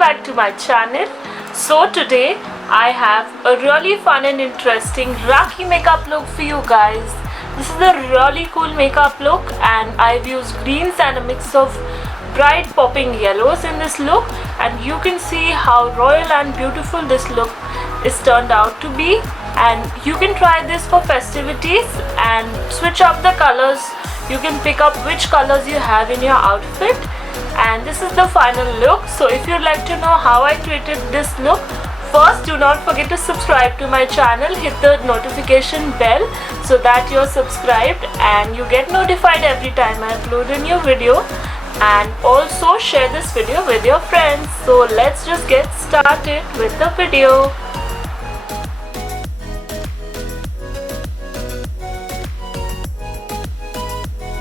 back to my channel. So today I have a really fun and interesting Rakhi makeup look for you guys. This is a really cool makeup look and I've used greens and a mix of bright popping yellows in this look, and you can see how royal and beautiful this look is turned out to be. And you can try this for festivities and switch up the colors. You can pick up which colors you have in your outfit, and this is the final look. So if you'd like to know how I created this look, first do not forget to subscribe to my channel, hit the notification bell so that you're subscribed and you get notified every time I upload a new video, and also share this video with your friends. So let's just get started with the video.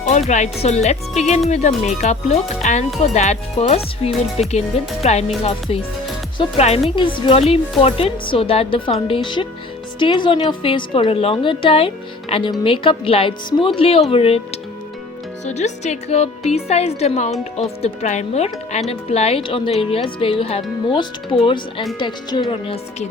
Alright, so let's begin with the makeup look, and for that first we will begin with priming our face. So priming is really important so that the foundation stays on your face for a longer time and your makeup glides smoothly over it. So just take a pea-sized amount of the primer and apply it on the areas where you have most pores and texture on your skin.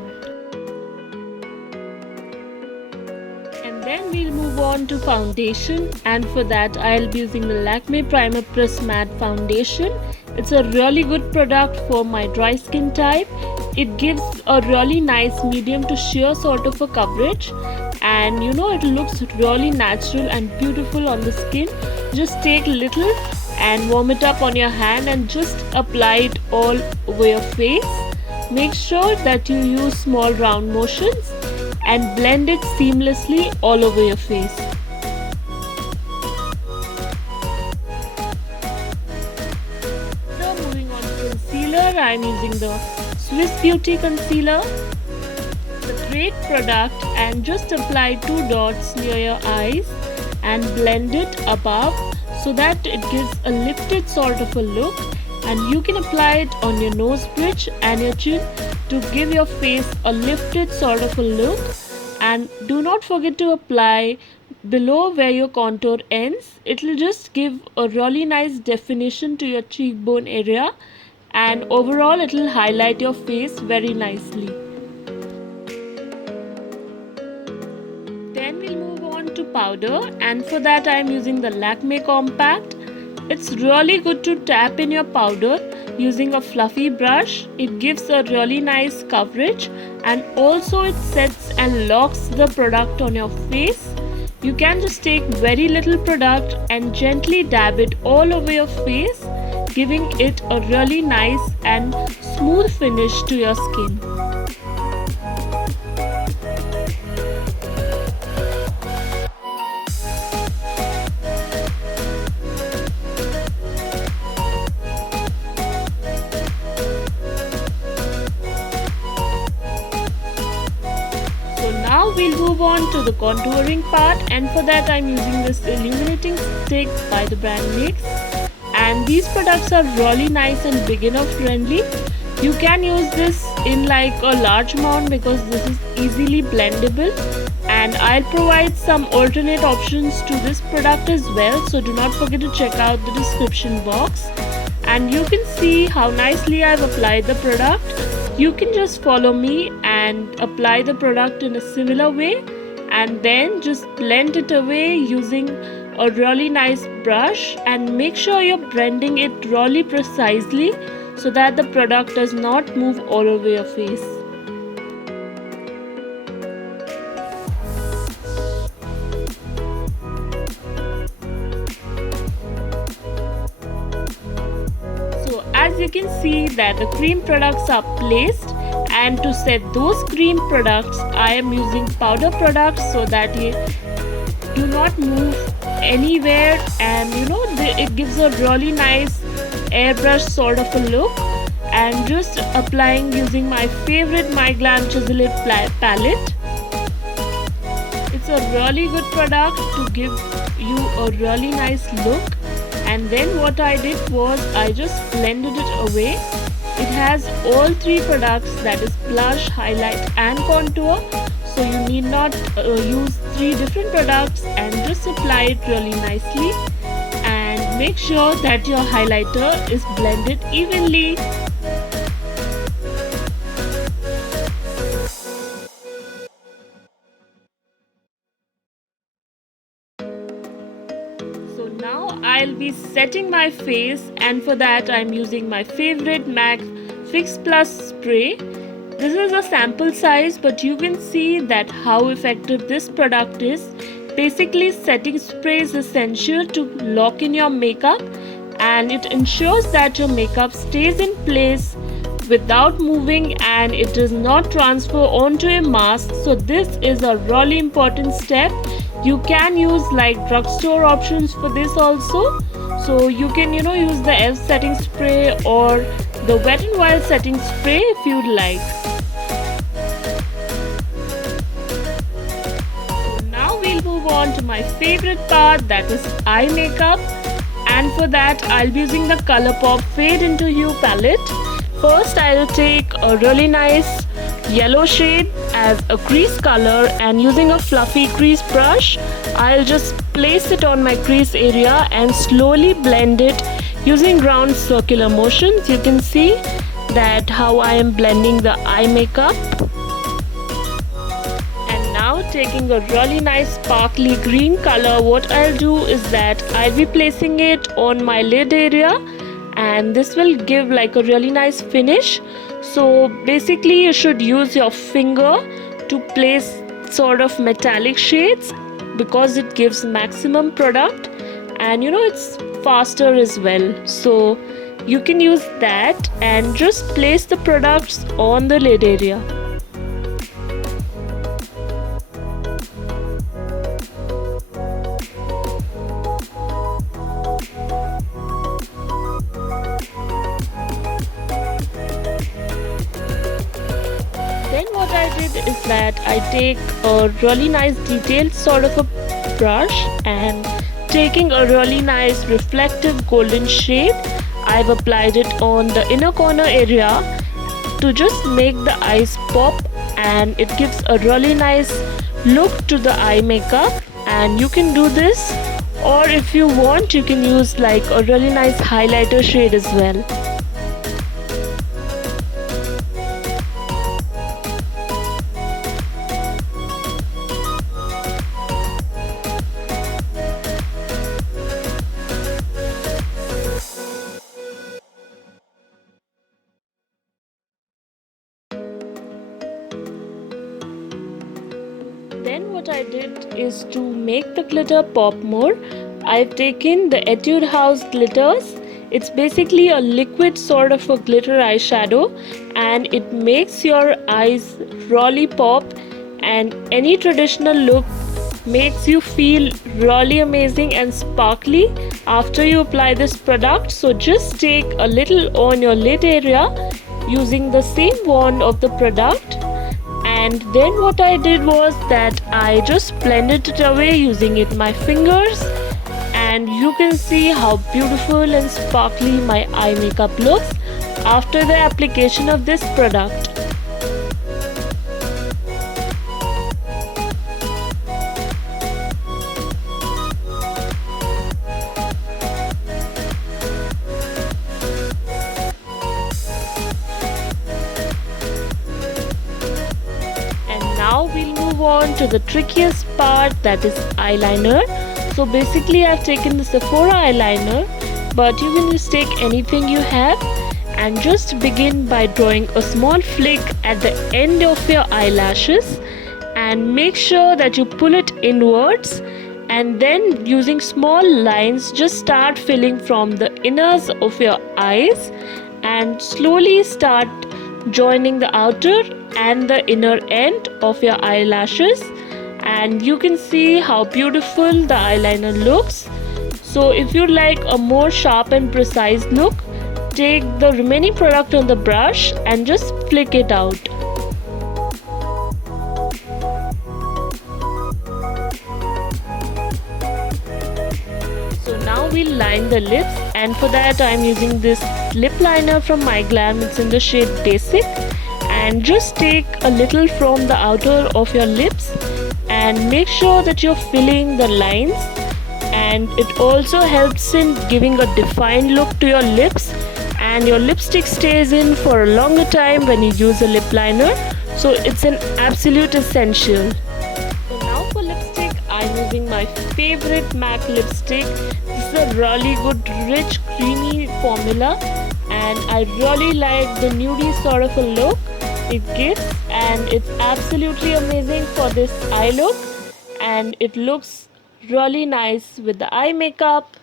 And then we'll move on to foundation, and for that I'll be using the Lakme Primer Press Matte Foundation. It's a really good product for my dry skin type. It gives a really nice medium to sheer sort of a coverage, and you know, it looks really natural and beautiful on the skin. Just take a little and warm it up on your hand and just apply it all over your face. Make sure that you use small round motions and blend it seamlessly all over your face. So moving on to concealer, I am using the Swiss Beauty Concealer. It's a great product, and just apply 2 dots near your eyes and blend it above so that it gives a lifted sort of a look, and you can apply it on your nose bridge and your chin to give your face a lifted sort of a look. And do not forget to apply below where your contour ends. It will just give a really nice definition to your cheekbone area, and overall it will highlight your face very nicely. Then we'll move on to powder, and for that I am using the Lakme Compact. It's really good to tap in your powder using a fluffy brush. It gives a really nice coverage, and also it sets and locks the product on your face. You can just take very little product and gently dab it all over your face, giving it a really nice and smooth finish to your skin. Now we'll move on to the contouring part, and for that I'm using this illuminating stick by the brand NYX, and these products are really nice and beginner friendly. You can use this in like a large amount because this is easily blendable, and I'll provide some alternate options to this product as well, so do not forget to check out the description box. And you can see how nicely I've applied the product. You can just follow me and apply the product in a similar way, and then just blend it away using a really nice brush, and make sure you're blending it really precisely so that the product does not move all over your face. As you can see that the cream products are placed, and to set those cream products I am using powder products so that they do not move anywhere, and you know, it gives a really nice airbrush sort of a look. And just applying using my favorite My Glam Chisel It palette. It's a really good product to give you a really nice look. And then what I did was I just blended it away. It has all 3 products, that is blush, highlight and contour. So you need not use 3 different products, and just apply it really nicely. And make sure that your highlighter is blended evenly. Now I'll be setting my face, and for that I'm using my favorite MAC Fix Plus spray. This is a sample size, but you can see that how effective this product is. Basically, setting spray is essential to lock in your makeup, and it ensures that your makeup stays in place without moving and it does not transfer onto a mask. So this is a really important step. You can use like drugstore options for this also. So you can use the Elf setting spray or the Wet n Wild setting spray if you'd like. So now we'll move on to my favorite part, that is eye makeup, and for that I'll be using the Colourpop Fade into Hue palette. First I'll take a really nice yellow shade as a crease color, and using a fluffy crease brush I'll just place it on my crease area and slowly blend it using round circular motions. You can see that how I am blending the eye makeup. And now taking a really nice sparkly green color, what I'll do is that I'll be placing it on my lid area, and this will give like a really nice finish. So basically you should use your finger to place sort of metallic shades because it gives maximum product, and it's faster as well. So you can use that and just place the products on the lid area. Then what I did is that I take a really nice detailed sort of a brush, and taking a really nice reflective golden shade, I've applied it on the inner corner area to just make the eyes pop, and it gives a really nice look to the eye makeup. And you can do this, or if you want you can use like a really nice highlighter shade as well. Then what I did is to make the glitter pop more. I've taken the Etude House glitters. It's basically a liquid sort of a glitter eyeshadow, and it makes your eyes really pop, and any traditional look makes you feel really amazing and sparkly after you apply this product. So just take a little on your lid area using the same wand of the product, and then what I did was that I just blended it away using my fingers, and you can see how beautiful and sparkly my eye makeup looks after the application of this product. Now we'll move on to the trickiest part, that is eyeliner. So basically I've taken the Sephora eyeliner, but you can just take anything you have and just begin by drawing a small flick at the end of your eyelashes, and make sure that you pull it inwards, and then using small lines just start filling from the inners of your eyes and slowly start joining the outer and the inner end of your eyelashes, and you can see how beautiful the eyeliner looks. So if you like a more sharp and precise look, take the remaining product on the brush and just flick it out. So now we'll line the lips, and for that I'm using this lip liner from MyGlam. It's in the shade Basic, and just take a little from the outer of your lips and make sure that you're filling the lines, and it also helps in giving a defined look to your lips, and your lipstick stays in for a longer time when you use a lip liner, so it's an absolute essential. So now for lipstick, I'm using my favorite MAC lipstick. This gives a really good rich creamy formula, and I really like the nudie sort of a look it gives, and it's absolutely amazing for this eye look, and it looks really nice with the eye makeup